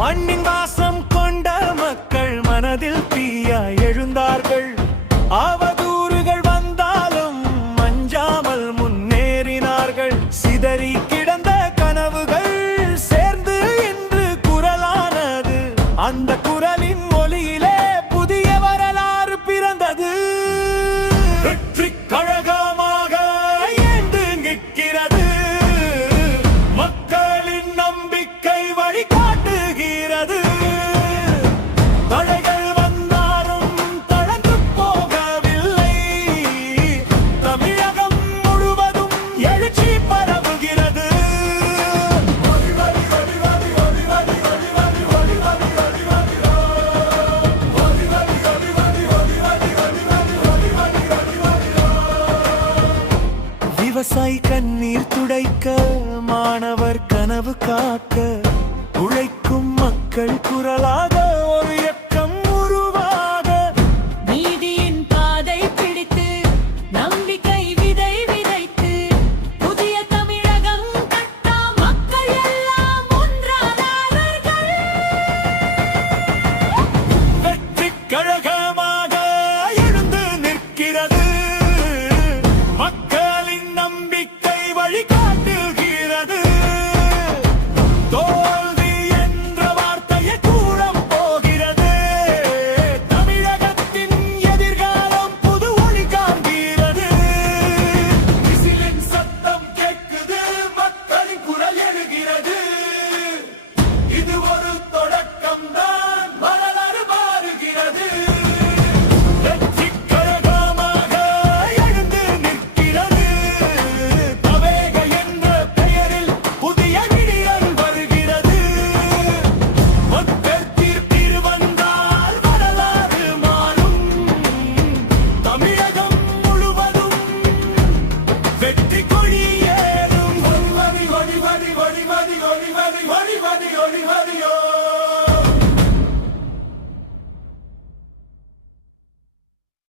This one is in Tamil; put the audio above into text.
மண்ணின் வாசம் கொண்ட மக்கள் மனதில் தீயாய் எழுந்தார்கள். அவதூறுகள் வந்தாலும் அஞ்சாமல் முன்னேறினார்கள். சிதறி கிடந்த கனவுகள் சேர்ந்து இன்று குரலானது. அந்த குரலின் ஒலியிலே புதிய வரலாறு பிறந்தது. வெற்றி கழகமாக எழுந்து நிற்கிறது. மக்களின் நம்பிக்கை வழிகாட்டுகிறது. தடைகள் வந்தாலும் தளர்ந்து போகவில்லை. தமிழகம் முழுவதும் எழுச்சி பரவுகிறது. விவசாயி கண்ணீர் துடைக்க, மாணவர் கனவு காக்க, உழைக்கும் மக்கள் குரலாக ஒரு இயக்கம் உருவாக, நீதியின் பாதை பிடித்து நம்பிக்கை விதை விதைத்து புதிய தமிழகம் கட்ட மக்கள் எல்லாம் ஒன்றானார்கள். வெற்றி கழகமாக எழுந்து நிற்கிறது. மக்களின் நம்பிக்கை வழிகாட்டுகிறது. தோல்வி என்ற வார்த்தையை கூறம் போகிறது. தமிழகத்தின் எதிர்காலம் புது ஒளி காண்கிறது. விசிலின் சத்தம் கேட்குது, மக்களின் குரல் எழுகிறது. இது ஒரு தொடக்கம் தான், வரலாறு மாறுகிறது. வெற்றி கழகமாக எழுந்து நிற்கிறது. தவேக என்ற பெயரில் புதிய விடியல் வருகிறது. மக்கள் தீர்ப்பில் வந்தால் வரலாறு மாறும். தமிழகம் முழுவதும் வெற்றி